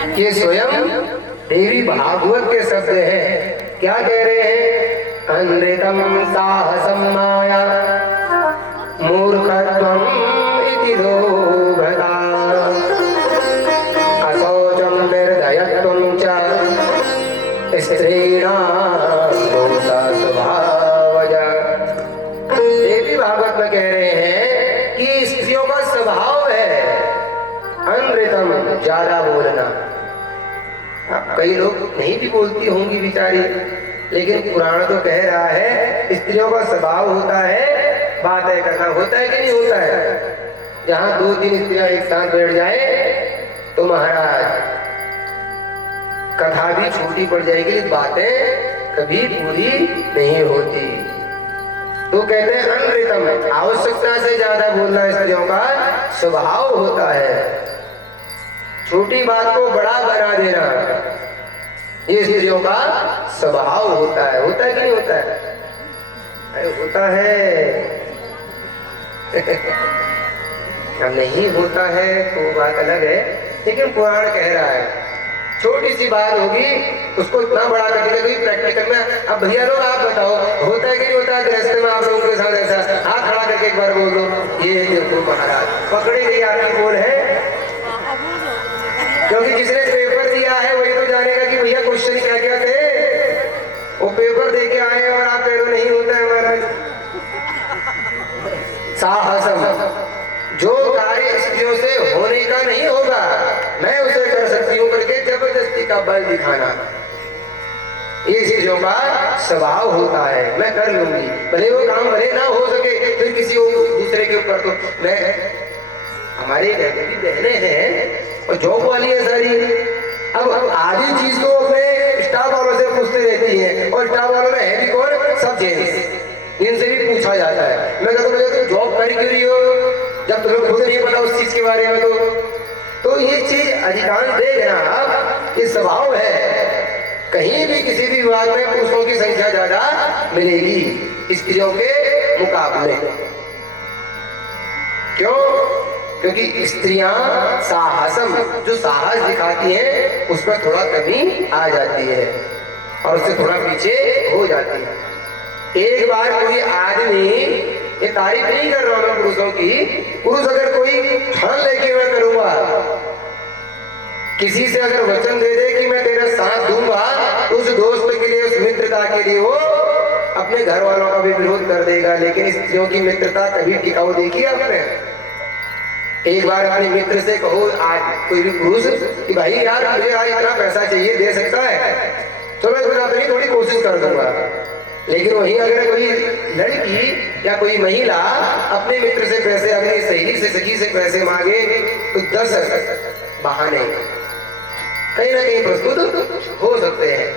ये स्वयं देवी भागवत के शब्द हैं। क्या कह रहे हैं? अनृतम साहसम माया मूर्खत्वम इति दोभता अशौचम निर्दयत्वं च स्त्रीणां दोषा स्वभावजा। देवी भागवत में कह रहे हैं कि स्त्रियों का स्वभाव है अनृतम, ज्यादा बोलना। कई लोग नहीं भी बोलती होंगी बेचारी, लेकिन पुराण तो कह रहा है स्त्रियों का स्वभाव होता है बातें करना। होता है कि नहीं होता है? जहां 2-3 स्त्रियां एक साथ बैठ जाए तो महाराज कथा भी छोटी पड़ जाएगी, बातें कभी पूरी नहीं होती। तो कहते हैं अनृतम, आवश्यकता से ज्यादा बोलना स्त्रियों का स्वभाव होता है। छोटी बात को बड़ा बना देना ये स्त्रियों का स्वभाव होता है। होता है कि नहीं होता है? अरे होता है। अब नहीं होता है तो बात अलग है, लेकिन पुराण कह रहा है छोटी सी बात होगी उसको इतना बड़ा कर दिया। कोई प्रैक्टिकल में अब भैया लोग आप बताओ होता है कि नहीं होता है? गृहस्थ में आप लोगों के साथ ऐसा हाथ खड़ा करके एक बार बोल दो, ये देखो महाराज पकड़ी गई आपकी बोल है। क्योंकि जिसने पेपर दिया है वही तो जानेगा कि भैया क्वेश्चन क्या क्या थे। वो पेपर दे के आए और आप कह दो नहीं होता है महाराज। साहसम, जो कार्य स्त्रियों से होने का नहीं होगा मैं उसे कर सकती हूँ करके जबरदस्ती का बल दिखाना, ये स्त्रियों का स्वभाव होता है। मैं कर लूंगी, भले वो काम भले ना हो सके फिर किसी दूसरे के ऊपर। तो मैं हमारे घर की बहनें हैं और जॉब वाली है सारी। अब आधी चीज तो अपने स्टाफ वालों से पूछते रहती हैं, और स्टाफ वालों में है भी कौन? सब जेंट्स। इनसे भी पूछा जाता है। मैं कहता हूँ तुम जॉब कर क्यों रही हो जब तुम्हें खुद नहीं पता उस चीज के बारे में? तो ये चीज अधिकांश देखना आप ये स्वभाव है। कहीं भी किसी भी विभाग में पुरुषों की संख्या ज्यादा मिलेगी स्त्रियों के मुकाबले। क्यों? क्योंकि स्त्रियां साहसम, जो साहस दिखाती हैं उस पर थोड़ा कमी आ जाती है और उससे थोड़ा पीछे हो जाती है। एक बार कोई आदमी, ये तारीफ नहीं कर रहा हूं मैं पुरुषों की, पुरुष अगर कोई ठान लेके मैं करूंगा, किसी से अगर वचन दे दे कि मैं तेरा साथ दूंगा, तो उस दोस्त के लिए, उस मित्रता के लिए वो अपने घर वालों का भी विरोध कर देगा। लेकिन स्त्रियों की मित्रता कभी टिकाऊ देखी आपने? एक बार अपने मित्र से कहो, आज कोई भी पुरुष कि भाई यार मुझे आज इतना पैसा चाहिए, दे सकता है? चलो इतना तो नहीं, थोड़ी कोशिश कर दूंगा। लेकिन वहीं अगर कोई लड़की या कोई महिला अपने मित्र से पैसे, अपनी सहेली से, सखी से पैसे मांगे तो 10 बहाने कहीं ना कहीं प्रस्तुत हो सकते हैं।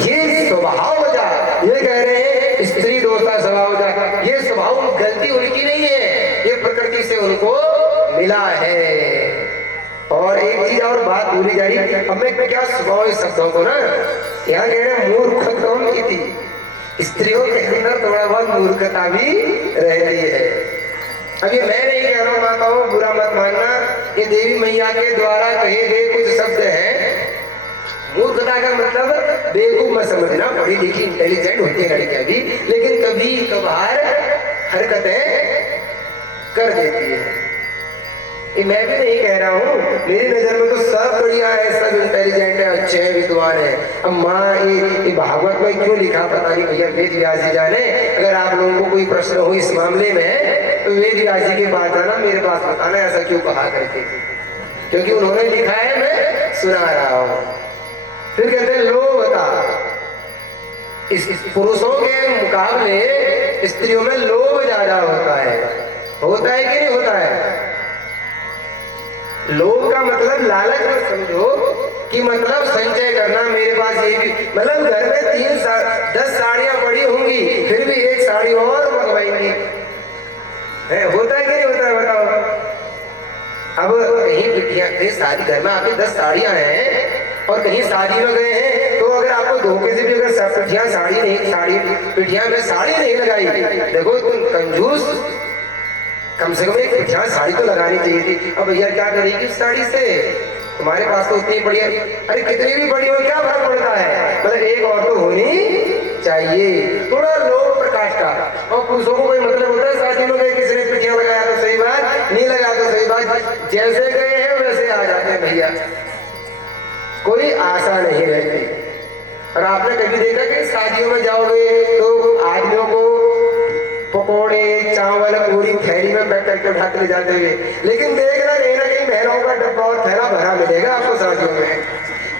ये स्वभाव वजह, ये कह रहे हैं स्त्री दोष का स्वभाव वजह। ये स्वभाव गलती उनकी नहीं है, ये प्रकृति से उनको मिला है। और एक चीज और बात भूली जा रही, अब मैं क्या स्वभाव इस शब्दों को ना यहाँ कह रहे हैं मूर्खत्वम इति। स्त्रियों के अंदर थोड़ा बहुत मूर्खता भी रहती है। अब ये मैं नहीं कह रहा हूँ, माताओं बुरा मत मानना, ये देवी मैया के द्वारा कहे गए कुछ शब्द हैं। मूर्खता का मतलब बेवकूफ मत समझना, पढ़ी लिखी इंटेलिजेंट होती है लड़कियां भी, लेकिन कभी कभार हरकतें कर देती है। ये मैं भी नहीं कह रहा हूँ, मेरी नजर में तो सब बढ़िया है, सब इंटेलिजेंट है, अच्छे हैं, विद्वान है। अब माँ ये भागवत में क्यों लिखा पता नहीं भैया, वेद व्यास जी जाने। अगर आप लोगों को कोई प्रश्न हो इस मामले में तो वेद व्यास जी के पास आना, मेरे पास बताना ऐसा क्यों कहा करके, क्योंकि उन्होंने लिखा है, मैं सुना रहा हूँ। फिर कहते हैं लोभता, इस पुरुषों के मुकाबले स्त्रियों में लोभ ज्यादा होता है। होता है कि नहीं होता है? लोभ का मतलब लालच मत समझो कि मतलब संचय करना, मेरे पास ये भी, मतलब घर में 10 साड़ियां पड़ी होंगी फिर भी एक साड़ी और मंगवाएंगी। होता है कि नहीं होता है? बताओ। अब कहीं पिटिया, शादी घर में आपकी 10 साड़ियां हैं और कहीं शादी में गए हैं, तो अगर आपको धोखे से भी अगर पिटिया में साड़ी नहीं लगाई, देखो तुम कंजूस, कम से कम एक बढ़िया साड़ी तो लगानी चाहिए थी। अब भैया क्या करेगी उस साड़ी से, तुम्हारे पास तो उतनी बढ़िया, अरे कितनी भी बड़ी हो क्या फर्क पड़ता है, मतलब एक और तो होनी चाहिए, थोड़ा लोक प्रकाश का। और पुरुषों को कोई मतलब होता है शादी में गए किसी ने पिटिया लगाया तो सही बात, नहीं लगाया तो सही बात, जैसे गए हैं वैसे आ जाते हैं भैया, कोई आशा नहीं रहती। और आपने कभी देखा कि शादियों में जाओगे तो आदमियों को पकौड़े चावल पूरी थैली में पैक करके उठाते ले जाते हुए, लेकिन देखना कहीं ना कहीं महिलाओं का डब्बा और थैला भरा मिलेगा आपको शादियों में।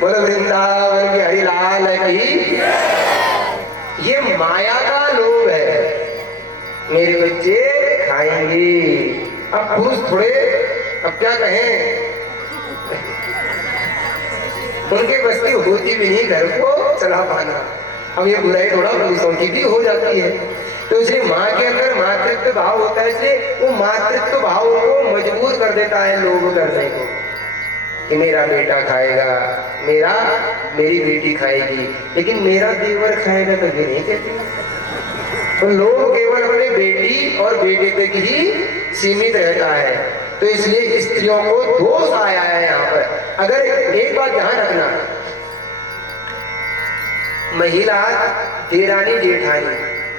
बोलो वृंदावन की हरि लाल की। ये माया का लोभ है, मेरे बच्चे खाएंगे। अब पुरुष थोड़े, अब क्या कहें, उनके बस की होती भी नहीं घर को चला पाना। अब ये बुराई थोड़ा पुरुषों की भी हो जाती है। तो इसलिए माँ के अंदर मातृत्व भाव होता है, इसलिए वो मातृत्व भाव को मजबूर कर देता है लोभ करने को, कि मेरा बेटा खाएगा, मेरी बेटी खाएगी, लेकिन मेरा देवर खाएगा कभी नहीं कहती। तो लोग केवल अपने बेटी और बेटे तक ही सीमित रहता है। तो इसलिए स्त्रियों को दोष आया है यहाँ पर। अगर एक बात ध्यान रखना, महिला देरानी जेठानी,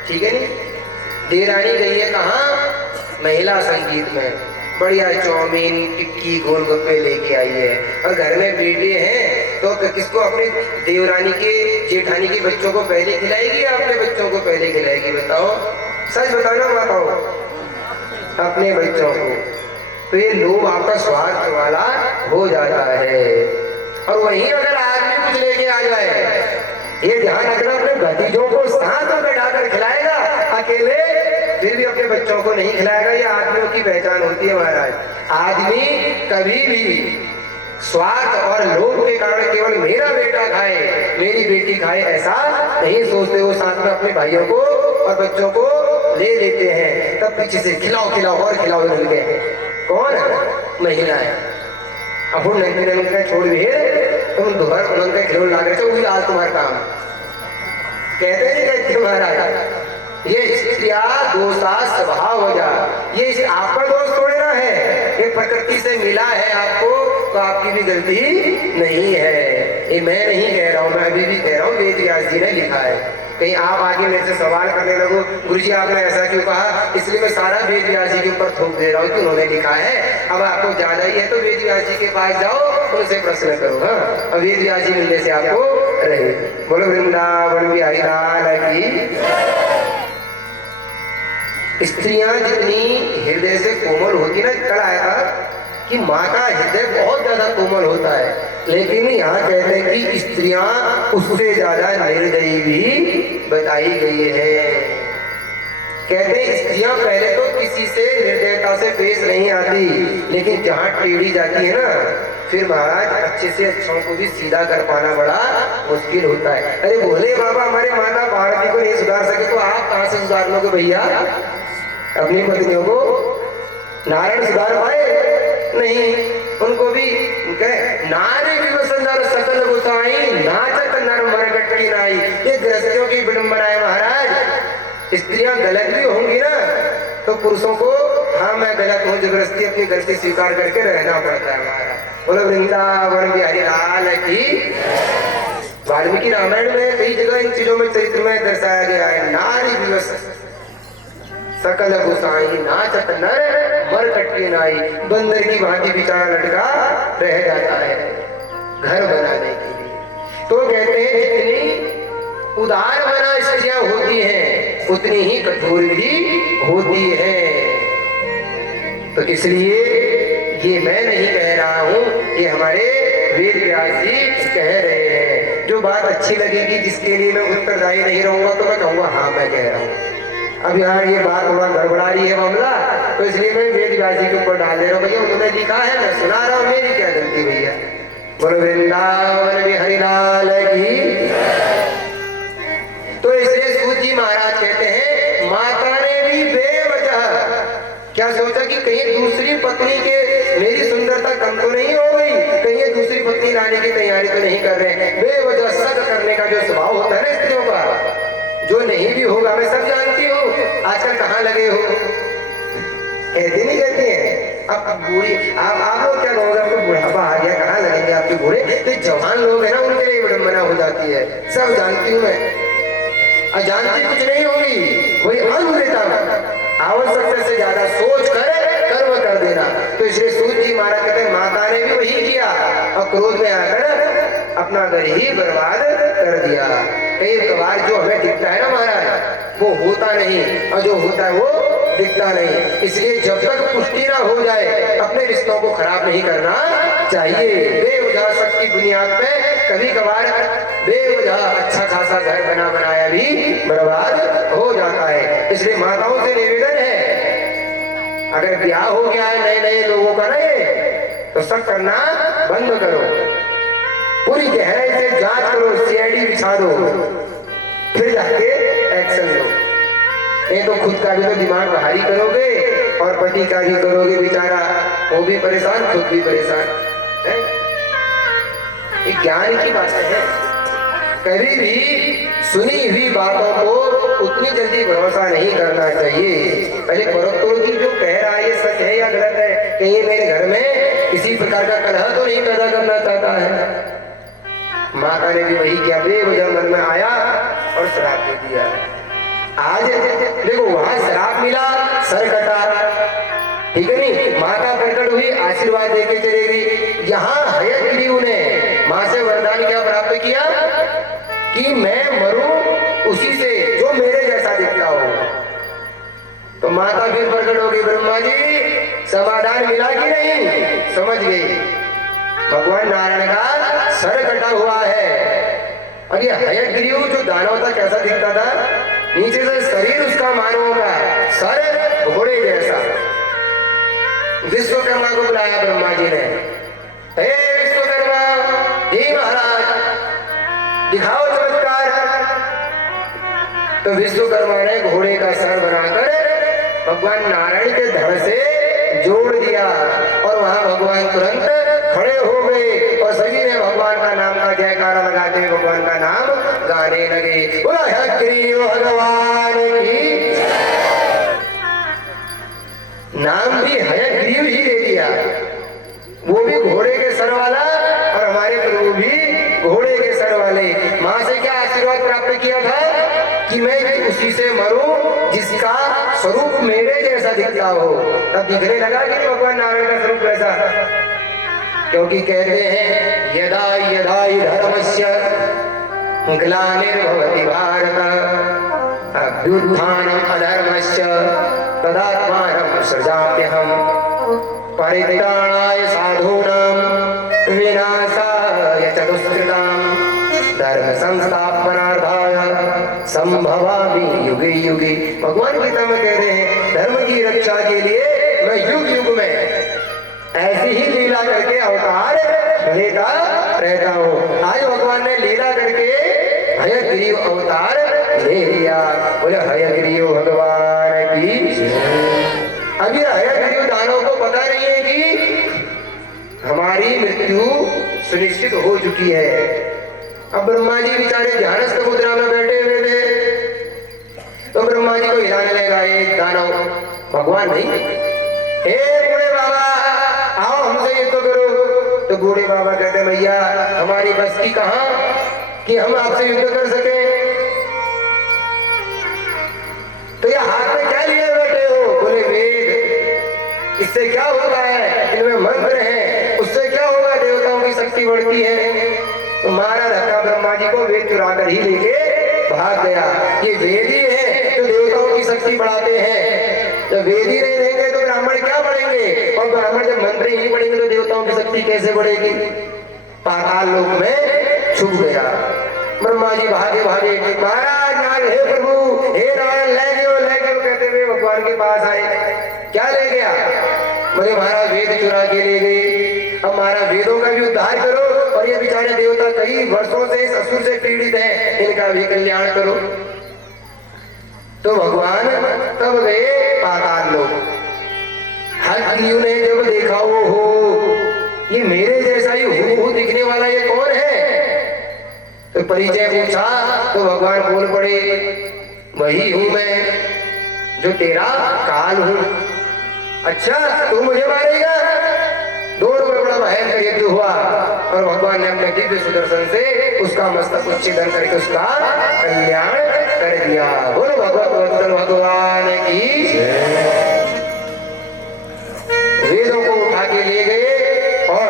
ठीक है नहीं, देरानी गई है कहाँ, महिला संगीत में, बढ़िया चौमीन टिक्की गोलगप्पे लेके आई है, और घर में बेटे हैं तो किसको, अपने देवरानी के जेठानी के बच्चों को पहले खिलाएगी या अपने बच्चों को पहले खिलाएगी, बताओ, सच बताना बताओ, अपने बच्चों को। तो ये लोभ आपका स्वार्थ वाला हो जाता है। और वहीं अगर आदमी कुछ लेके आ जाए, ये ध्यान रखना, अपने भतीजों को साथ में बैठाकर खिलाएगा, अकेले फिर भी अपने बच्चों को नहीं खिलाएगा। ये आदमियों की पहचान होती है महाराज। आदमी कभी भी स्वार्थ और लोभ के कारण केवल मेरा बेटा खाए, मेरी बेटी खाए, ऐसा नहीं सोचते। वो साथ में अपने भाइयों को और बच्चों को ले लेते हैं, तब पीछे से खिलाओ खिलाओ और खिलाओ मिलके। कौन महिला है, अब नंगे छोड़ भी तुम दोहर उनका खिलौन ला रहे थे, आज तुम्हारा काम कहते नहीं कहते महाराज। ये स्त्रिया दोषा स्वभाव हो जा, ये आपका दोष थोड़े ना है, ये प्रकृति से मिला है आपको, तो आपकी भी गलती नहीं है। ये मैं नहीं कह रहा हूँ, मैं अभी भी कह रहा हूँ, वेद व्यास जी ने लिखा है। कहीं आप आगे मेरे से सवाल करने लगो, गुरुजी आपने ऐसा क्यों कहा, इसलिए मैं सारा वेद व्यास जी के ऊपर थोप दे रहा हूँ कि उन्होंने लिखा है। अब आपको ज्यादा ही है तो वेद व्यास जी के पास जाओ, उनसे प्रश्न करो। हाँ, अब वेद व्यास जी मिलने से आपको रहे। बोलो वृंदावन बिहारी लाल की। स्त्रियां जितनी हृदय से कोमल होती ना, कल आया था कि माँ का हृदय बहुत ज्यादा कोमल होता है, लेकिन यहाँ कहते हैं कि स्त्रियां उससे ज्यादा निर्दयी भी बताई गई है। कहते हैं स्त्रियां पहले तो किसी से निर्दयता से पेश नहीं आती, लेकिन जहाँ टेढ़ी जाती है ना, फिर महाराज अच्छे से अच्छों को भी सीधा कर पाना बड़ा मुश्किल होता है। अरे भोले बाबा हमारे माता पार्वती को नहीं सुधार सके तो आप कहाँ से सुधार लोगे भैया अपनी पत्नियों को? नारायण सुधार पाए नहीं, उनको भी नारे विवसंदर सकल गोसाई नाचत नर मरगट की नाई। ये गृहस्थियों की विडंबना है महाराज। स्त्रियां गलत भी होंगी ना तो पुरुषों को, हाँ मैं गलत हूँ, जबरदस्ती अपनी गलती स्वीकार करके रहना पड़ता है महाराज। बोलो वृंदावन बिहारी लाल की। वाल्मीकि रामायण में कई जगह इन चीजों में चरित्र में दर्शाया गया है। नारी विवस सकल गोसाई नाचत नर मर कटकी नाई। बंदर की भांति बेचारा लड़का रह जाता है घर बनाने के लिए। तो कहते हैं जितनी उदार बना स्त्रियां होती हैं उतनी ही कठोर भी होती है। तो इसलिए ये मैं नहीं कह रहा हूं, ये हमारे वेद व्यास जी कह रहे हैं। जो बात अच्छी लगेगी, जिसके लिए मैं उत्तरदायी नहीं रहूंगा, तो मैं कहूंगा हाँ मैं कह रहा हूँ। अब यार ये बात थोड़ा गड़बड़ा रही है मामला, तो इसलिए मैं वेद व्यास जी के ऊपर डाल दे रहा हूँ। भैया उन्होंने लिखा है, मैं सुना रहा हूँ, मेरी क्या गलती भैया। बोलो वृंदावन बिहारी लाल की। तो इसलिए सूत जी महाराज कहते हैं, माता ने भी बेवजह क्या सोचा कि कहीं दूसरी पत्नी के मेरी सुंदरता कम तो नहीं हो गई, कहीं दूसरी पत्नी लाने की तैयारी तो नहीं कर रहे हैं। बेवजह सद करने का जो स्वभाव होता है ना स्त्रियों का, जो नहीं भी होगा, मैं सब जानती हूँ। आजकल कहाँ लगे हो, कहते नहीं अब बूढ़ी आप लोग क्या कहोगे, अब तो बुढ़ापा आ गया, कहाँ लगेंगे आपके घोड़े। तो जवान लोग है ना, उनके लिए विडंबना हो जाती है, सब जानती हूँ मैं, अजानती कुछ नहीं होगी, वही अंग देता आवश्यकता से ज्यादा सोच कर कर्म कर देना। तो इसलिए सूत जी महाराज कहते हैं माता ने भी वही किया और क्रोध में आकर अपना घर ही बर्बाद कर दिया। कई बार जो हमें दिखता है ना महाराज वो होता नहीं, और जो होता है वो दिखता नहीं। इसलिए जब तक पुष्टि ना हो जाए अपने रिश्तों को खराब नहीं करना चाहिए। बेवजह सबकी बुनियाद पे कभी कभार बेवजह अच्छा खासा घर बना बनाया भी बर्बाद हो जाता है। इसलिए माताओं से निवेदन है, अगर ब्याह हो गया है नए नए लोगों का नहीं तो शक करना बंद करो, पूरी गहराई से जांच करो, सीआईडी बिछा दो, फिर जाके एक्शन लो। नहीं तो खुद का भी तो दिमाग भारी करोगे और पति का भी करोगे, बेचारा वो भी परेशान, खुद भी परेशान है। ये ज्ञान की बात है, कभी भी सुनी हुई बातों को उतनी जल्दी भरोसा नहीं करना चाहिए। पहले परख करो कि जो कह रहा है ये सच है या गलत है, कहीं मेरे घर में किसी प्रकार का कलह तो नहीं पैदा करना चाहता है। माता ने भी वही किया, बेवजह मन में आया और श्राप दे दिया। आज देखो वहां श्राप मिला, सर कटा, ठीक है नहीं, माता प्रकट हुई, आशीर्वाद देके चली गई। यहाँ हयग्रीव ने मां से वरदान क्या प्राप्त किया कि मैं मरूं उसी से जो मेरे जैसा दिखता हो। तो माता फिर प्रकट हो गई, ब्रह्मा जी समाधान मिला कि नहीं, समझ गई भगवान नारायण का सर कटा हुआ है। और ये हयग्रीव जो दानव था कैसा दिखता था, नीचे से शरीर उसका मानव का, सर घोड़े जैसा। विश्वकर्मा को बुलाया ब्रह्मा जी ने, हे विश्वकर्मा जी महाराज दिखाओ चमत्कार। तो विश्वकर्मा ने घोड़े का सर बनाकर भगवान नारायण के धड़ से जोड़ दिया और वहां भगवान तुरंत खड़े हो गए और सभी ने भगवान का नाम का जयकारा लगाते हुए भगवान का नाम गाने लगे। बोला हयग्रीव भगवान की, नाम भी हयग्रीव ही दे दिया, वो भी घोड़े के सर वाला और हमारे प्रभु भी घोड़े के सर वाले। मां से क्या आशीर्वाद प्राप्त किया था कि मैं उसी से मरूं जिसका स्वरूप मेरे जैसा दिखता हो। तब दिखने लगा कि भगवान नारायण का स्वरूप वैसा, क्योंकि कहते हैं यदा यदा हि धर्मस्य ग्लानिर्भवति भारत अभ्युत्थानम् अधर्मस्य तदात्मानं सृजाम्यहम् परित्राणाय साधूनां विनाशाय च दुष्कृतां धर्म संस्थापनार्थाय संभवामि युगे युगे। भगवान गीता में कह रहे हैं धर्म की रक्षा के लिए मैं युग युग में ऐसी ही लीला करके अवतार लेता रहता हूँ। आज भगवान ने लीला करके हयग्रीव अवतार ले लिया। बोले हयग्रीव भगवान की। अभी हयग्रीव दानव को पता नहीं है कि हमारी मृत्यु सुनिश्चित हो चुकी है। अब ब्रह्मा जी बेचारे ध्यानस्थ मुद्रा में बैठे हुए थे, तो ब्रह्मा जी को हिलाने लगा एक दानव, भगवान नहीं, हे बूढ़े बाबा आओ हमसे युद्ध करो। तो बूढ़े बाबा कहते भैया हमारी बस की कहां कि हम आपसे युद्ध कर सके। तो ये हाथ में क्या लिए बैठे हो? बोले वेद, इससे क्या होगा है, इनमें मंत्र है, उससे क्या होगा, देवताओं की शक्ति बढ़ती है। तो मारा धक्का ब्रह्मा जी को, वेद चुरा कर ही लेके भाग गया। ये वेद ही है जो देवताओं की शक्ति बढ़ाते हैं। जब वेद ही नहीं देंगे तो ब्राह्मण क्या बढ़ेंगे, और ब्राह्मण जब मंत्र ही नहीं पढ़ेंगे तो देवताओं की शक्ति कैसे बढ़ेगी। पाताल लोक में छुप गया। ब्रह्मा जी भागे भागे महाराज नारायण, हे प्रभु हे नारायण ले गयो कहते हुए भगवान के पास आए। क्या ले गया? बोले महाराज वेद चुरा के ले गए, अब महाराज वेदों का भी उद्धार करो और ये बेचारे देवता कई वर्षों से इस असुर से पीड़ित हैं, इनका भी कल्याण करो। तो भगवान तब गए पाताल लोक। हयग्रीव ने जब देखा वो हो ये मेरे जैसा ही हूबहू दिखने वाला ये कौन है, तो परिचय पूछा तो भगवान बोल पड़े वही हूं मैं जो तेरा काल हूं। अच्छा तू मुझे मारेगा? दोनों में बड़ा भयंकर युद्ध हुआ और भगवान ने अपने दिव्य सुदर्शन से उसका मस्तक उच्छेदन करके उसका कल्याण कर दिया। बोलो भगवत वत्सल भगवान की। वेदों को उठा के ले गए और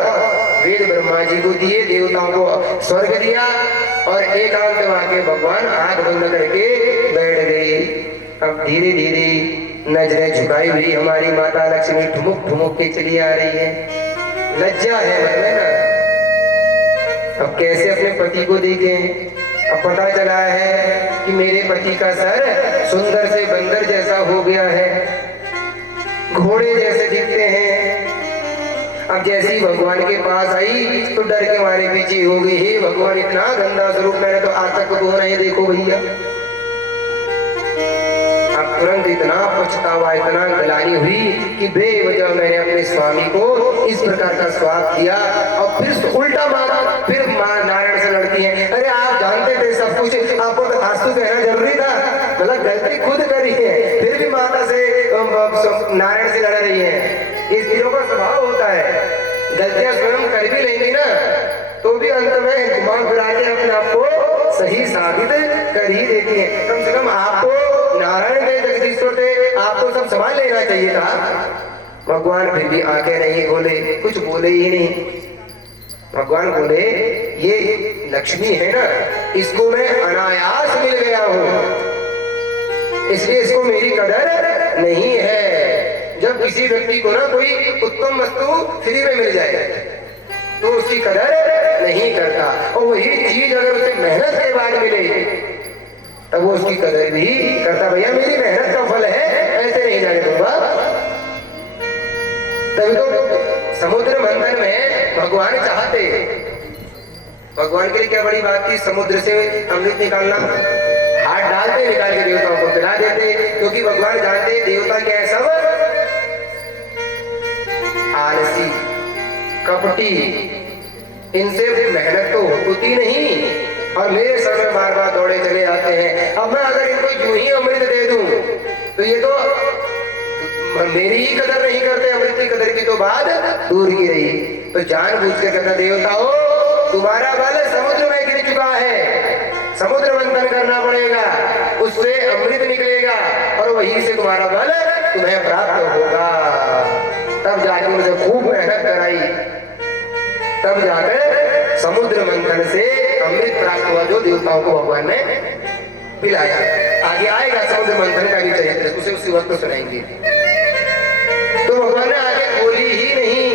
वेद ब्रह्मा जी को दिए, देवताओं को स्वर्ग दिया और एकांत में आके भगवान आंख बंद करके बैठ गए। अब धीरे धीरे नजरें झुकाई हुई हमारी माता लक्ष्मी ठुमुक ठुमुक के चली आ रही है। लज्जा है मन में ना, अब कैसे अपने पति को देखें? अब पता चला है कि मेरे पति का सर सुंदर से बंदर जैसा हो गया है, घोड़े जैसे दिखते हैं। अब जैसी भगवान के पास आई तो डर के मारे पीछे हो गई। हे भगवान, इतना गंदा स्वरूप मैंने तो आज तक को नहीं देखो भैया। अब तुरंत इतना पछतावा, इतना गलानी हुई कि बेवजह मैंने अपने स्वामी को इस प्रकार का स्वाद दिया। और फिर उल्टा फिर मां नारायण से लड़ती है। अरे आप जानते थे सब कुछ, आपको तो आंसू कहना जरूरी था, मतलब गलती खुद करी है, फिर भी माता से नारायण से लड़ रही है। ये स्त्रियों का स्वभाव होता है, गलतियां स्वयं कर भी लेंगी ना तो भी अंत में घुमा फिरा के अपने आप को सही साबित कर ही देती है। कम से कम आपको नारायण थे, जगदीश्वर थे, आपको सब संभाल लेना चाहिए था। भगवान फिर भी आंखें नहीं खोले, कुछ बोले ही नहीं। भगवान बोले ये लक्ष्मी है ना, इसको मैं अनायास मिल गया हूं, इसलिए इसको मेरी कदर नहीं है। जब किसी व्यक्ति को ना कोई उत्तम वस्तु फ्री में मिल जाए तो उसकी कदर नहीं करता, और वही चीज अगर उसे मेहनत के बाद मिले तब वो उसकी कदर भी करता। भैया मेरी मेहनत का फल है, ऐसे नहीं जाने दूंगा। तभी तो समुद्र मंथन में भगवान चाहते, भगवान के लिए क्या बड़ी बात थी समुद्र से अमृत निकालना। हाथ डालते, निकाल के देवताओं को पिला देते, क्योंकि भगवान जानते देवता क्या है, सब आलसी कपटी, इनसे मेहनत तो होती नहीं और मेरे सर में बार बार दौड़े चले आते हैं। अब मैं अगर इनको यूं ही अमृत दे दूं तो ये तो मेरी ही कदर नहीं करते, अमृत की कदर की तो बात दूर की रही। तो जानबूझ के कहता देवताओं तुम्हारा बल समुद्र में गिर चुका है, समुद्र मंथन करना पड़ेगा, उससे अमृत निकलेगा और वहीं से तुम्हारा बल तुम्हें प्राप्त होगा। तब जाके मुझे खूब मेहनत कराई, तब जाकर समुद्र मंथन से अमृत प्राप्त हुआ जो देवताओं को भगवान ने पिलाया। आगे आएगा समुद्र मंथन का भी चरित्र, उसे उसी वक्त सुनाएंगे। तो भगवान ने आगे बोली ही नहीं,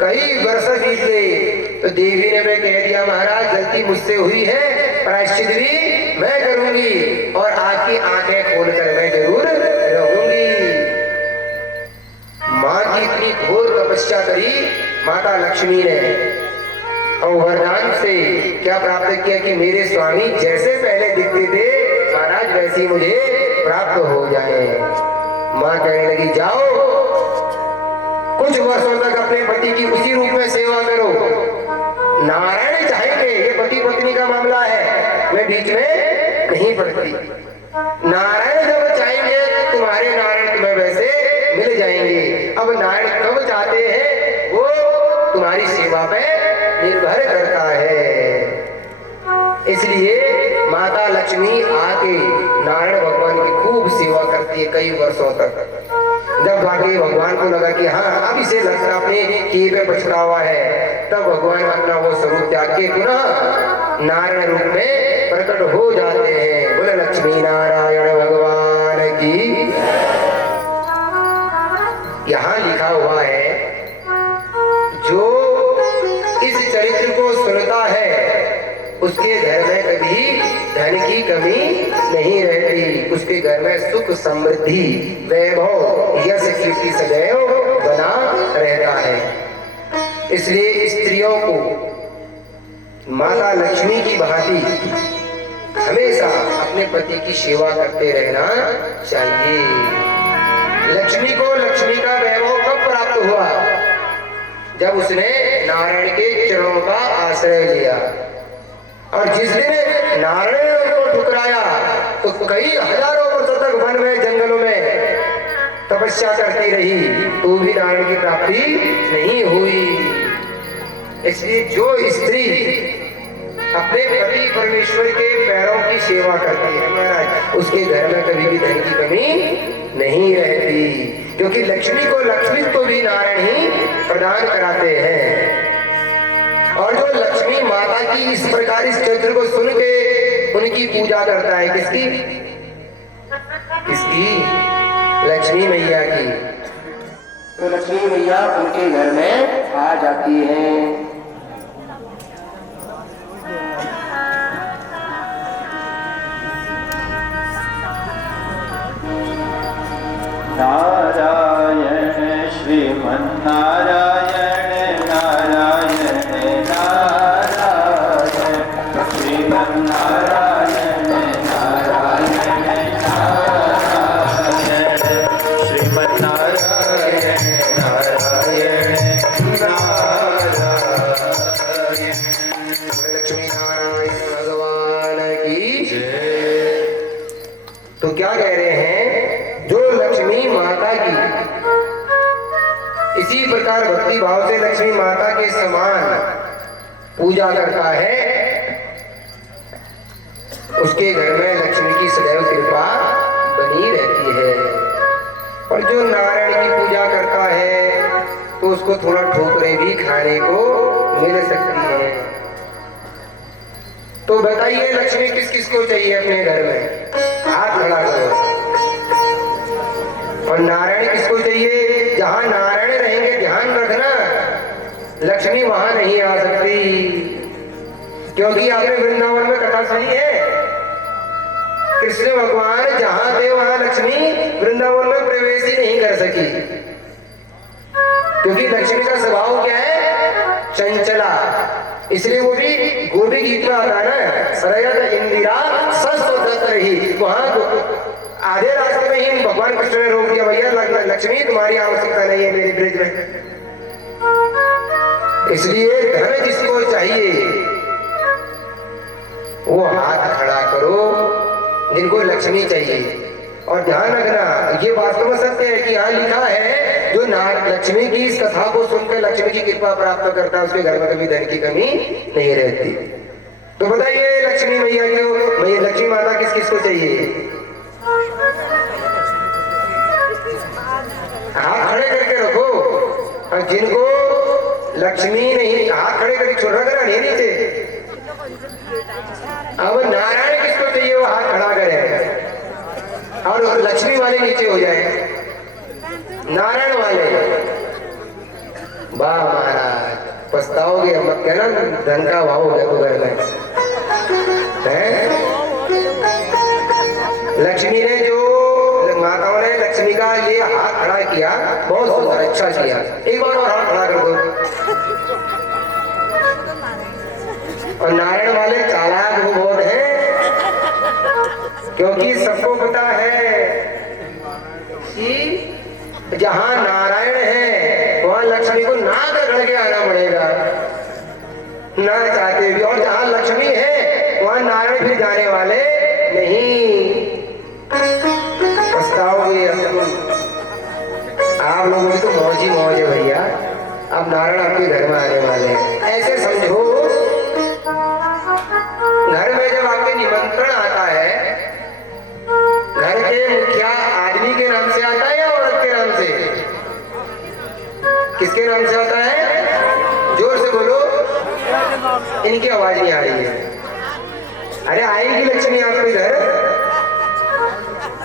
कई वर्ष बीत गए तो देवी ने मैं कह दिया महाराज गलती मुझसे हुई है, प्रायश्चित भी मैं करूंगी और आपकी आंखें खोलकर मैं जरूर रहूंगी। मां की इतनी घोर तपस्या करी माता लक्ष्मी ने और वरदान से क्या प्राप्त किया कि मेरे स्वामी जैसे पहले दिखते थे महाराज वैसे ही मुझे प्राप्त हो जाए। मां कहने लगी जाओ कुछ वर्षों तक अपने पति की उसी रूप में सेवा करो, नारायण चाहेंगे, ये पति पत्नी का मामला है, मैं बीच में नहीं पड़ती। नारायण जब चाहेंगे तुम्हारे नारायण तुम्हें वैसे मिल जाएंगे। अब नारायण कब चाहते हैं वो तुम्हारी सेवा पे निर्भर करता है। इसलिए माता लक्ष्मी आके नारायण भगवान की खूब सेवा करती है कई वर्षों तक। जब जाके भगवान को लगा कि हाँ अब इसे लगता अपने किए पे पछतावा है, तब भगवान अपना वो स्वरूप त्याग के पुनः नारायण रूप में प्रकट हो जाते हैं। बोले लक्ष्मी नारायण भगवान की। यहाँ लिखा हुआ है जो इस चरित्र को सुनता है उसके घर में कभी धन की कमी नहीं रहती, उसके घर में सुख समृद्धि वैभव यश कीर्ति सदैव बना रहता है। इसलिए स्त्रियों को माता लक्ष्मी की भांति हमेशा अपने पति की सेवा करते रहना चाहिए। लक्ष्मी को लक्ष्मी का वैभव कब प्राप्त हुआ? जब उसने नारायण के चरणों का आश्रय लिया, और जिस दिन नारायण को ठुकराया तो कई हजारों वर्षों तक वन में जंगलों में तपस्या करती रही तो भी नारायण की प्राप्ति नहीं हुई। इसलिए जो स्त्री अपने पति परमेश्वर के पैरों की सेवा करती है महाराज, उसके घर में कभी भी धन की कमी नहीं रहती, क्योंकि लक्ष्मी को लक्ष्मी भी नारायण ही प्रदान कराते हैं। और जो लक्ष्मी माता की इस प्रकार इस चरित्र को सुन के उनकी पूजा करता है, किसकी किसकी? लक्ष्मी मैया की। तो लक्ष्मी मैया उनके घर में आ जाती है। नारायण श्रीमन्नारायण नारायण नारायण श्रीमन्नारायण नारायण नारायण श्रीमन्नारायण नारायण नारायण। लक्ष्मी नारायण भगवान की जय। तो क्या कह रहे हैं? जो लक्ष्मी माता की इसी प्रकार भक्ति भाव से लक्ष्मी माता के समान पूजा करता है, उसके घर में लक्ष्मी की सदैव कृपा बनी रहती है। और जो नारायण की पूजा करता है तो उसको थोड़ा ठोकरें भी खाने को मिल सकती है। तो बताइए लक्ष्मी किस किस को चाहिए अपने घर में? हाथ खड़ा करो। और नारायण किसको चाहिए? जहां नारायण रहेंगे ध्यान रखना, लक्ष्मी वहां नहीं आ सकती, क्योंकि आपने वृंदावन में कथा सुनी है, कृष्ण भगवान जहां थे वहां लक्ष्मी वृंदावन में प्रवेश ही नहीं कर सकी, क्योंकि लक्ष्मी का स्वभाव क्या है? चंचला। इसलिए वो भी गोपी गीत में आता है ना, सरयत इंदिरा सस्वदत रही, वहां आधे रास्ते में ही भगवान कृष्ण ने रोक दिया, भैया लक्ष्मी तुम्हारी आवश्यकता नहीं है मेरे ब्रिज में। इसलिए धन जिसको चाहिए वो हाथ खड़ा करो जिनको लक्ष्मी चाहिए। और ध्यान रखना, ये वास्तव में सत्य है कि यहाँ लिखा है जो लक्ष्मी की इस कथा को सुनकर लक्ष्मी की कृपा प्राप्त करता है उसके घर में कभी धन की कमी नहीं रहती। तो बताइए लक्ष्मी मैया को, भैया लक्ष्मी माता किस किस को चाहिए? हाथ खड़े करके रखो। और जिनको लक्ष्मी नहीं, हाथ खड़े करके छोड़ रखना नहीं नीचे। अब नारायण किसको चाहिए वो हाथ खड़ा करे, और लक्ष्मी वाले नीचे हो जाए, नारायण वाले। वाह महाराज, पछताओगे मत कहना, धन का भाव हो गया तो घर में है। लक्ष्मी ने जो माताओं ने लक्ष्मी का ये हाथ खड़ा किया, बहुत सुंदर, अच्छा किया। एक बार और हाथ खड़ा कर दो। और नारायण वाले चालाक वो बहुत है, क्योंकि सबको पता है कि जहां नारायण है वहां लक्ष्मी को नाक रगड़ के आना पड़ेगा, ना चाहते भी। और जहां लक्ष्मी है वहां नारायण भी जाने वाले नहीं। पछताओगे आप लोगों की तो मौज ही मौज है भैया। अब नारायण आपके घर में आने वाले हैं। ऐसे समझो, घर में जब आपके निमंत्रण आता है, घर के मुखिया आदमी के नाम से आता है या औरत के नाम से? किसके नाम से आता है? जोर से बोलो, इनकी आवाज नहीं आ रही है। अरे आएगी लक्ष्मी आपके घर,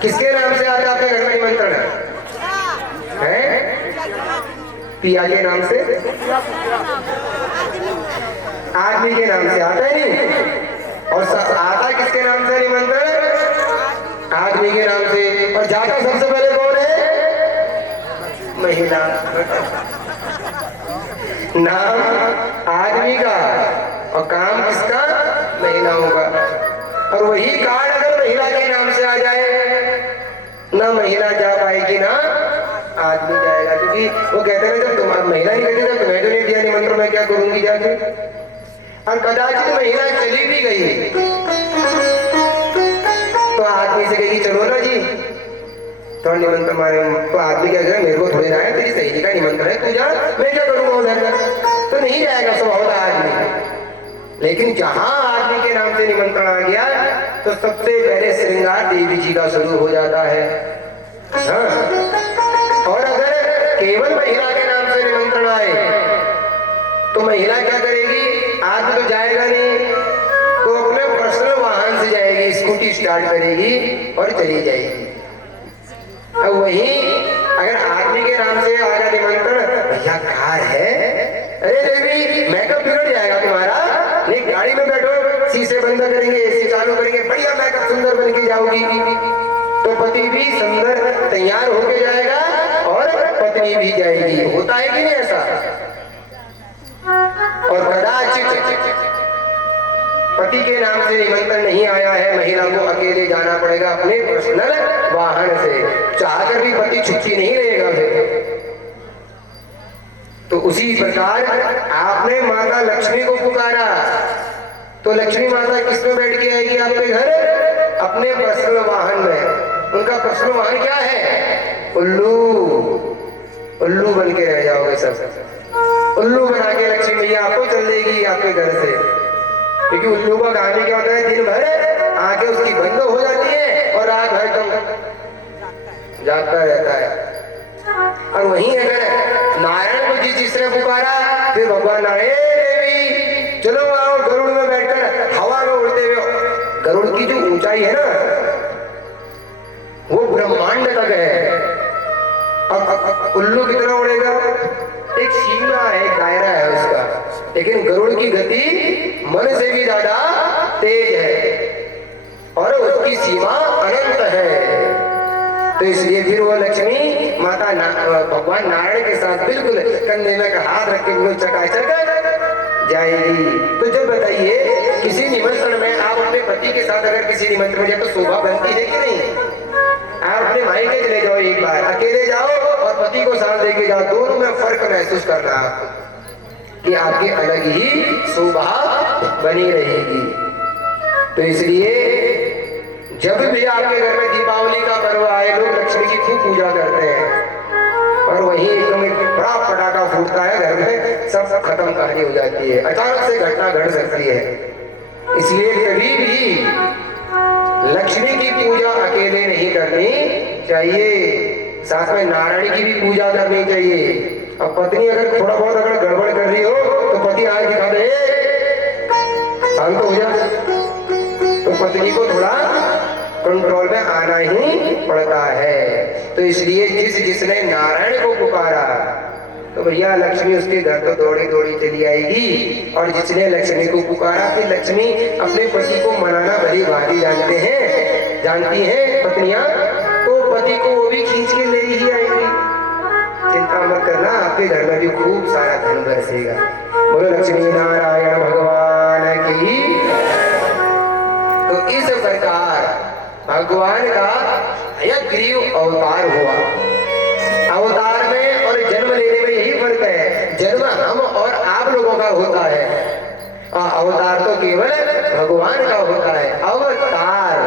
किसके नाम से आता है आपके घर में निमंत्रण? है पिया के नाम से, आदमी के नाम से आता है नहीं। और आता किसके नाम से निमंत्रण? आदमी के नाम से। और जाता सबसे पहले कौन है? महिला। नाम आदमी का और काम किसका? महिलाओं का। और वही कार्ड अगर महिला के नाम से आ जाए, ना महिला जा पाएगी ना आदमी जाएगा, क्योंकि वो कहते हैं जब तुम महिला नहीं कहती, जब तुम्हें तो नहीं दिया निमंत्रण मैं क्या करूंगी जाके। और कदाचित महिला चली भी गई तो आदमी से कहेगी चलो ना जी, थोड़ा निमंत्रण मारे तो आदमी क्या करे, मेरे को थोड़ी ना है, तेरी सहेली का निमंत्रण है, तू जा, मैं क्या करूंगा उधर, तो नहीं जाएगा स्वभाव आदमी। लेकिन जहां आदमी के नाम से निमंत्रण आ गया तो सबसे पहले श्रृंगार देवी जी का शुरू हो जाता है। हाँ। और अगर केवल महिला के नाम से निमंत्रण आए तो महिला क्या करेगी, आदमी तो जाएगा नहीं, तो अपने पर्सनल वाहन से जाएगी, स्कूटी स्टार्ट करेगी और चली जाएगी। अब वहीं अगर आदमी के नाम से आएगा निमंत्रण, भैया कार है, अरे देवी मेकअप बिगड़ जाएगा तुम्हारा, नहीं गाड़ी में बैठो, शीशे बंद करेंगे, एसी चालू करेंगे, बढ़िया मेकअप सुंदर बन के जाओगी, तो पति भी सुंदर तैयार होके जाएगा और पत्नी भी जाएगी। होता है कि नहीं ऐसा? और कदाचित पति के नाम से निमंत्रण नहीं आया है, महिला को अकेले जाना पड़ेगा अपने पर्सनल वाहन से, चाहकर भी पति छुट्टी नहीं रहेगा फिर। तो उसी प्रकार आपने माता लक्ष्मी को पुकारा, तो लक्ष्मी माता किसमें बैठ के आएगी आपके घर? अपने पर्सनल वाहन में। उनका पर्सनल वाहन क्या है? उल्लू। उल्लू बन के रह जाओगे सब, उल्लू बना के लक्ष्मी मैया आपको चल देगी आपके घर से। क्योंकि उल्लू का काम ही क्या होता है, दिन भर आंखें उसकी बंद हो जाती है और रात भर कम जागता रहता है। और वहीं अगर नारायण को जिसने पुकारा, फिर भगवान नारायण देवी चलो आओ, गरुड़ में बैठकर हवा में उड़ते हुए। गरुड़ की जो ऊंचाई है ना, वो ब्रह्मांड तक है। अब उल्लू कितना उड़ेगा? एक सीमा है, एक दायरा है उसका, लेकिन गरुड़ की गति मन से भी ज्यादा तेज है और उसकी सीमा अनंत है। तो इसलिए फिर वो लक्ष्मी माता भगवान नारायण के साथ बिल्कुल कंधे में हाथ रख के चकाचक जाएगी। तो जब बताइए, किसी निमंत्रण में आप अपने पति के साथ अगर किसी निमंत्रण में जाए तो शोभा बनती है कि नहीं? आप अपने मायके चले जाओ, एक बार अकेले जाओ और पति को साथ लेके जाओ, दोनों में फर्क महसूस करना आपको कि आपकी अलग ही शोभा बनी रहेगी। तो इसलिए जब भी आपके घर में दीपावली का पर्व आए, लोग लक्ष्मी की खूब पूजा करते हैं और वहीं एकदम एक बड़ा पटाखा फूटता है, घर में सब खत्म कहानी हो जाती है, अचानक से घटना घट सकती है। इसलिए कभी भी लक्ष्मी की पूजा अकेले नहीं करनी चाहिए, साथ में नारायण की भी पूजा करनी चाहिए। अब पत्नी अगर थोड़ा बहुत अगर गड़बड़ कर रही हो तो पति आए दिखा दे, शांत हो जा, तो पत्नी को थोड़ा कंट्रोल में आना ही पड़ता है। तो इसलिए जिसने नारायण को पुकारा तो भैया लक्ष्मी उसके घर तो दौड़ी दौड़ी चली आएगी। और जिसने लक्ष्मी को पुकारा, फिर लक्ष्मी अपने पति को मनाना भली भांति जानती हैं पत्नियां, तो पति को वो भी खींच के ले ही आएगी। चिंता मत करना, आपके घर में भी खूब सारा धन बरसेगा। बोलो लक्ष्मी नारायण भगवान की। तो इस प्रकार भगवान का हयग्रीव अवतार हुआ। अवतार में और जन्म लेने में यही फर्क है, जन्म हम और आप लोगों का होता है, अवतार तो केवल भगवान का होता है। अवतार,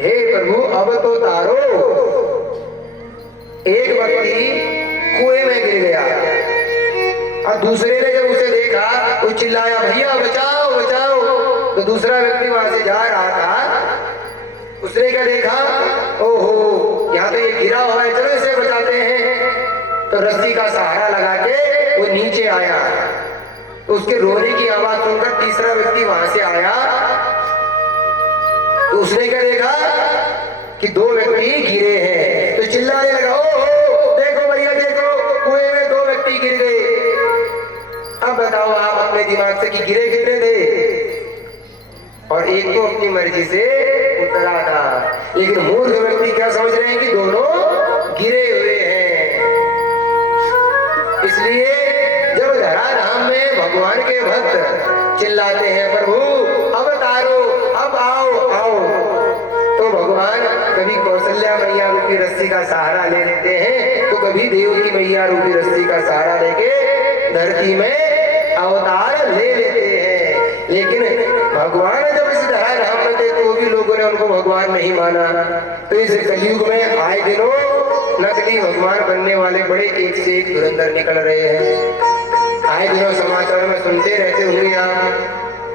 हे प्रभु अब तो तारो। एक व्यक्ति कुएं में गिर गया और दूसरे ने जब उसे देखा वो चिल्लाया भैया बचाओ बचाओ। तो दूसरा व्यक्ति वहां से जा रहा था, उसने क्या देखा, ओहो यहाँ तो ये गिरा हुआ है, चलो इसे बचाते हैं। तो रस्सी का सहारा लगा के वो नीचे आया। उसके रोने की आवाज सुनकर तीसरा व्यक्ति वहां से आया, तो उसने क्या देखा कि दो व्यक्ति गिरे हैं। तो चिल्लाने लगा, ओहो देखो भैया देखो, कुएं में दो व्यक्ति गिर गए। अब बताओ आप अपने दिमाग से कि गिरे कितने थे? और एक तो अपनी मर्जी से उतरा था, लेकिन मूर्ख व्यक्ति क्या समझ रहे हैं कि दोनों गिरे हुए हैं। इसलिए जब धराधाम में भगवान के भक्त चिल्लाते हैं प्रभु अब तारो, अब आओ आओ, तो भगवान कभी कौशल्या मैया रूपी रस्सी का सहारा ले लेते हैं, तो कभी देव की मैया रूपी रस्सी का सहारा लेके धरती में अवतार ले लेते हैं। लेकिन भगवान जब इस धराधाम में थे तो भी लोगों ने उनको भगवान नहीं माना। तो इस कलयुग में आए दिनों नकली भगवान बनने वाले बड़े एक से एक धुरंधर निकल रहे हैं। आए दिनों समाचार में सुनते रहते होंगे आप,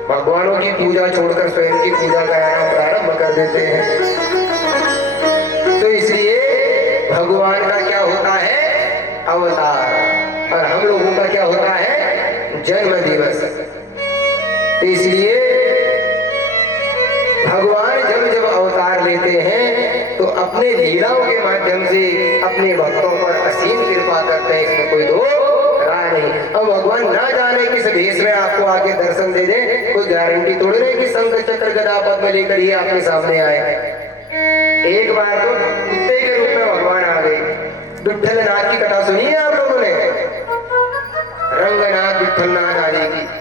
भगवानों की पूजा छोड़कर स्वयं की पूजा कराना प्रारंभ कर देते हैं। तो इसलिए भगवान का क्या होता है? अवतार, और हम लोगों का क्या होता है? जन्म दिवस। तो इसलिए भगवान जब जब अवतार लेते हैं तो अपने लीलाओं के माध्यम से अपने भक्तों पर असीम कृपा करते हैं, इसमें कोई दो राय नहीं। अब भगवान ना जाने किस भेष में आपको आके दर्शन दे दे, कोई गारंटी थोड़ी नहीं कि शंख चक्र गदा पद्म लेकर ही आपके सामने आए। एक बार तो कुत्ते के रूप में भगवान आ गए। विट्ठल नाथ की कथा सुनी है आप लोगों ने? रंगनाथ विट्ठल नाथ आदि की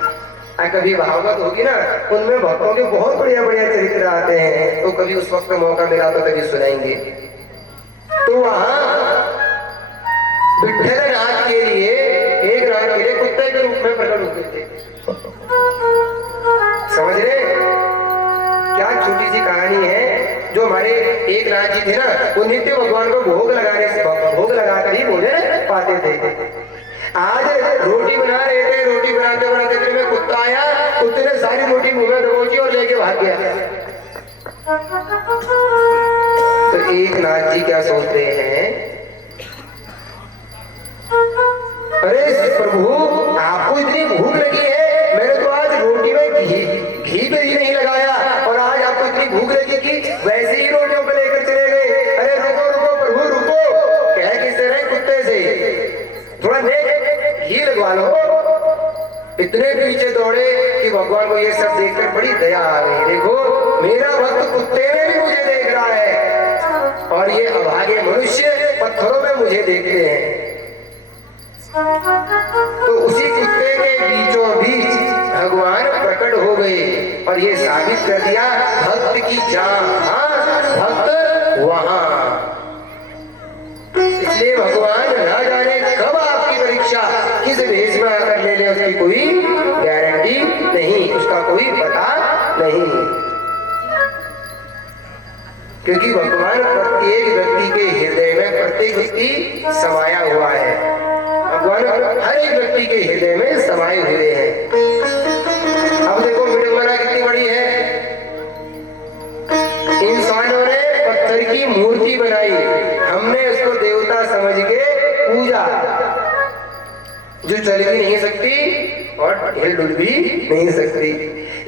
कभी भागवत होगी ना, उनमें भक्तों के बहुत बढ़िया बढ़िया चरित्र आते हैं। तो कभी उस वक्त मौका मिला तो कभी सुनाएंगे। तो वहां विट्ठल नाथ के लिए एक रात के लिए कुत्ते के रूप में प्रकट होते थे। समझ रहे? क्या छोटी सी कहानी है। जो हमारे एक नाथ जी थे ना, वो नित्य भगवान को भोग लगाकर ही भोजन पाते थे। आज रोटी बना रहे थे, रोटी बनाते बनाते फिर में कुत्ता आया, कुत्ते ने सारी रोटी मुंह में दबोची और लेके भाग गया। तो एक नाथ जी क्या सोच रहे हैं, अरे प्रभु आपको इतनी भूख लगी है, मैंने तो आज रोटी में घी पे ही नहीं लगाया और आज आपको इतनी भूख लगी कि वैसे ही रोटियों को लेकर चले गए। अरे रुको रुको प्रभु रुको, कह किससे रहे? कुत्ते से। थोड़ा घी लगवा लो। इतने पीछे दौड़े कि भगवान को ये सब देखकर बड़ी दया आ गई। देखो मेरा भक्त कुत्ते में भी मुझे देख रहा है और ये अभागे मनुष्य पत्थरों में मुझे देखते हैं। तो उसी कुत्ते के बीचों बीच भगवान प्रकट हो गए और ये साबित कर दिया भक्त की जहां भक्त वहां। इसलिए भगवान ना जाने कब आपकी परीक्षा किस भेष में आकर ले ले, उसकी कोई गारंटी नहीं, उसका कोई पता नहीं। क्योंकि भगवान प्रत्येक व्यक्ति के हृदय में प्रत्येक व्यक्ति समाया हुआ है। भगवान हर एक व्यक्ति के हृदय में समाये हुए हैं। अब देखो विडंबना कितनी बड़ी है। इंसानों ने पत्थर की मूर्ति बनाई, हमने उसको देवता समझ के पूजा, जो चल भी नहीं सकती और हिल डुल भी नहीं सकती।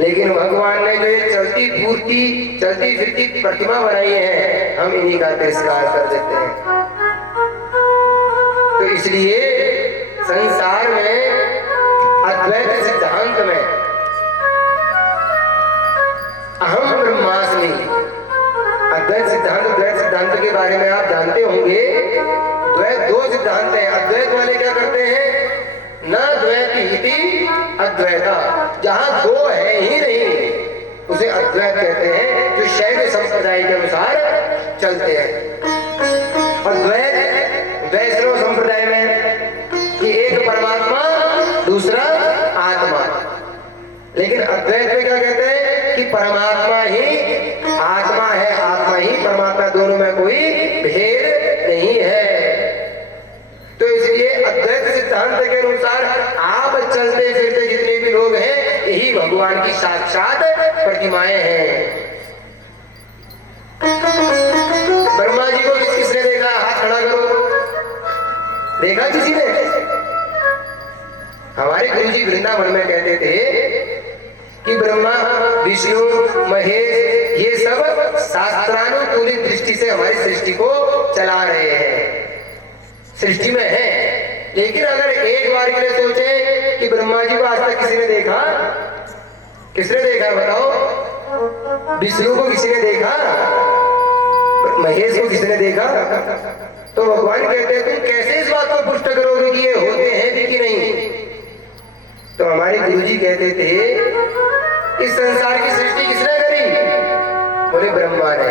लेकिन भगवान ने जो ये चलती फिरती प्रतिमा बनाई है, हम इन्हीं का तिरस्कार कर देते हैं। तो इसलिए संसार में अद्वैत सिद्धांत में अहम ब्रह्मास्मि, अद्वैत सिद्धांत के बारे में आप जानते होंगे। द्वैत दो सिद्धांत हैं। अद्वैत वाले क्या करते हैं? न द्वैती अद्वैता, जहां दो है ही नहीं उसे अद्वैत कहते हैं, जो शैव संप्रदाय के अनुसार चलते हैं। और द्वैत वैष्णव संप्रदाय में कि एक परमात्मा दूसरा आत्मा। लेकिन अद्वैत में क्या कहते हैं कि परमात्मा ही आत्मा है, आत्मा ही परमात्मा, दोनों में कोई भेद नहीं है। तो इसलिए अद्वैत सिद्धांत के अनुसार आप चलते फिरते जितने भी लोग हैं, यही भगवान की साक्षात प्रतिमाएं हैं। ब्रह्मा जी को किसने देखा? हाथ खड़ा करो। देखा किसी ने? हमारे गुरु जी वृंदावन में कहते थे कि ब्रह्मा विष्णु महेश ये सब शास्त्रानुकूलित दृष्टि से हमारी सृष्टि को चला रहे हैं, सृष्टि में है। लेकिन अगर एक बार के लिए सोचे कि ब्रह्मा जी को आज तक किसी ने देखा? किसने देखा बताओ? विष्णु को किसी ने देखा? महेश को किसी ने देखा? तो भगवान कहते हैं तुम कैसे इस बात को पुष्ट करोगे कि ये होते हैं भी कि नहीं? तो हमारे गुरुजी कहते थे इस संसार की सृष्टि किसने करी? बोले ब्रह्मा ने।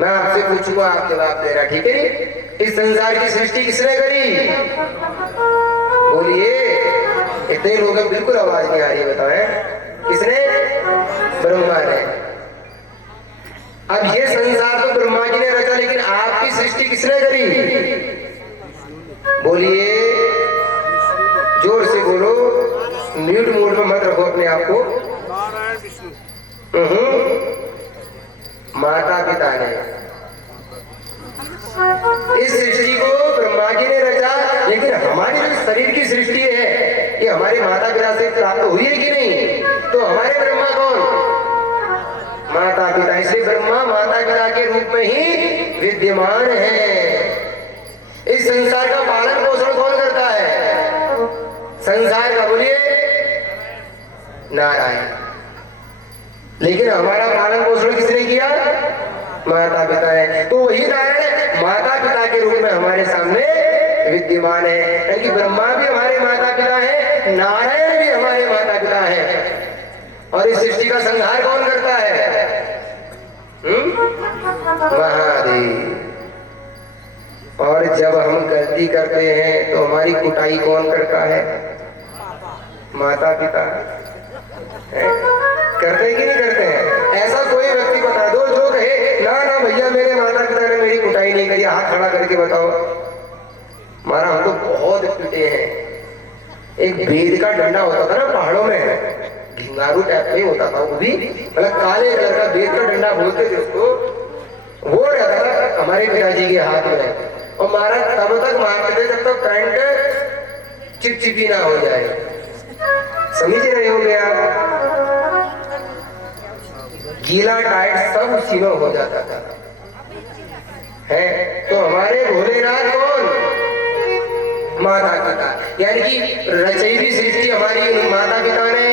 मैं आपसे पूछूंगा, आप जवाब दे रहा, ठीक है नहीं? इस संसार की सृष्टि किसने करी? बोलिए। इतने लोग बिल्कुल आवाज नहीं आ रही, बताएं किसने? ब्रह्मा ने। अब ये संसार तो ब्रह्मा जी ने रचा, लेकिन आपकी सृष्टि किसने करी? बोलिए, जोर से बोलो, म्यूट मोड में मत रखो अपने आप को। माता पिता ने इस सृष्टि को ब्रह्मा जी ने रचा, लेकिन हमारी जो शरीर की सृष्टि है ये हमारे माता पिता से प्राप्त हुई है कि नहीं? तो हमारे ब्रह्मा कौन? माता पिता। इसलिए ब्रह्मा माता पिता के रूप में ही विद्यमान है। इस संसार का पालन पोषण कौन करता है? संसार का, बोलिए, नारायण। लेकिन हमारा पालन पोषण किसने किया? माता पिता है। तो वही नारायण माता पिता के रूप में हमारे सामने विद्यमान है। क्योंकि ब्रह्मा भी हमारे माता पिता है, नारायण भी हमारे माता पिता है। और इस सृष्टि का संहार कौन करता है? महादेव। और जब हम गलती करते हैं तो हमारी कुटाई कौन करता है? माता पिता है। करते हैं कि नहीं करते हैं? ऐसा कोई व्यक्ति बता दो जो कहे ना ना भैया मेरे माता पिता ने मेरी कुटाई नहीं करी, हाथ खड़ा करके बताओ। मारा हम तो बहुत पिटे हैं। एक बेद का डंडा होता था ना पहाड़ों में, घिंगारू टाइप में होता था, वो भी मतलब काले कलर का बेद का डंडा बोलते थे उसको। वो रहता था हमारे पिताजी के हाथ में, और मारा तब तक मारते थे जब तक पैंट चिपचिपी ना हो जाए। समझ रहे होंगे आप? गीला टाइट सब उसी में हो जाता था। है तो हमारे भोलेनाथ कौन? माता पिता। यानी कि रचयिता सृष्टि हमारी माता पिता ने,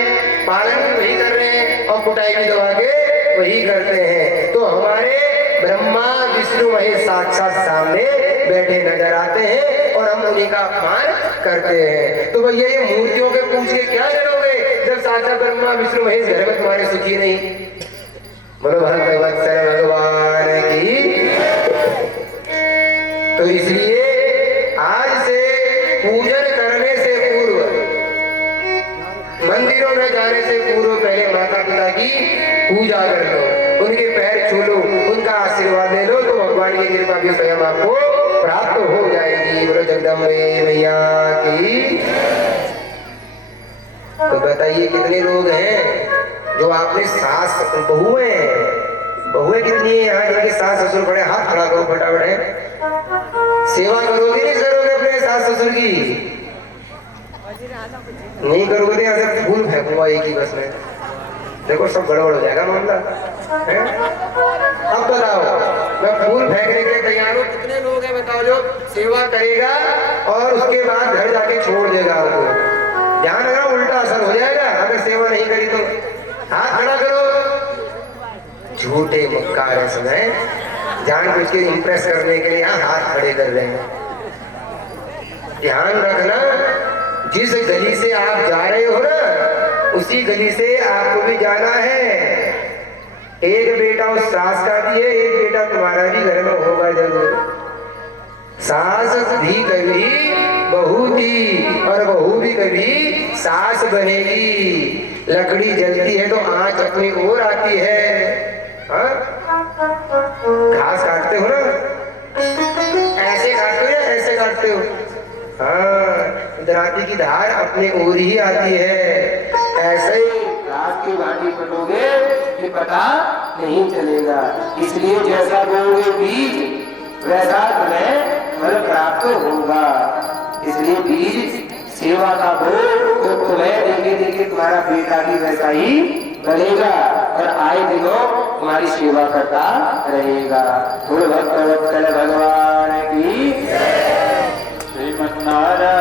पालन भी वही कर रहे हैं और कुटाई भी दबा के वही करते हैं। तो हमारे ब्रह्मा विष्णु महेश साक्षात सामने बैठे नजर आते हैं और हम उन्हीं का अपमान करते हैं। तो भैया ये मूर्तियों के पूछ के क्या करोगे जब साक्षात ब्रह्मा विष्णु महेश घर में तुम्हारे सुखी नहीं? बोलो भगवत्सल भगवान की। तो इसलिए आज से पूजन करने से पूर्व, मंदिरों में जाने से पूर्व पहले माता पिता की पूजा कर लो, उनके पैर छू लो, उनका आशीर्वाद ले लो, तो भगवान की कृपा भी स्वयं आपको प्राप्त हो जाएगी। बोलो जगदम्बे मैया की। तो बताइए कितने लोग हैं जो आपने सास बहुएं कितनी है यहाँ जिनके सास ससुर बड़े? हाथ खड़ा करो फटाफट। है सेवा करोगे नहीं करोगे अपने सास ससुर की? नहीं करोगे तो यहाँ से फूल फेंकूंगा एक ही बस में, देखो सब गड़बड़ हो जाएगा मामला। है अब बताओ, मैं फूल फेंकने के लिए तैयार हूँ। कितने लोग हैं बताओ जो सेवा करेगा और उसके बाद घर जाके छोड़ देगा आपको? ध्यान रखना, उल्टा असर हो जाएगा अगर सेवा नहीं करी तो। हाथ खड़ा करो। झूठे मुक्कार है समय, जान बुझ के इंप्रेस करने के लिए यहाँ हाथ खड़े कर रहे हैं। ध्यान रखना, जिस गली से आप जा रहे हो ना उसी गली से आपको भी जाना है। एक बेटा उस सास का भी है, एक बेटा तुम्हारा भी घर में होगा जरूर। सास भी कभी बहू थी और बहू भी कभी सास बनेगी। लकड़ी जलती है तो आंच अपनी ओर आती है। हाँ? घास काटते हो ना, ऐसे काटते हो या ऐसे काटते हो? हाँ, दराती की धार अपने ओर ही आती है। ऐसे ही घास की भाटी कटोगे ये पता नहीं चलेगा। इसलिए जैसा बोओगे बीज वैसा तुम्हें फल प्राप्त होगा। इसलिए बीज सेवा का बो तो तुम्हें देखे देखे तुम्हारा बेटा भी वैसा ही बनेगा और आए दिनों तुम्हारी सेवा करता रहेगा। भक्त वत्सल भगवान की। श्रीमन्नारायण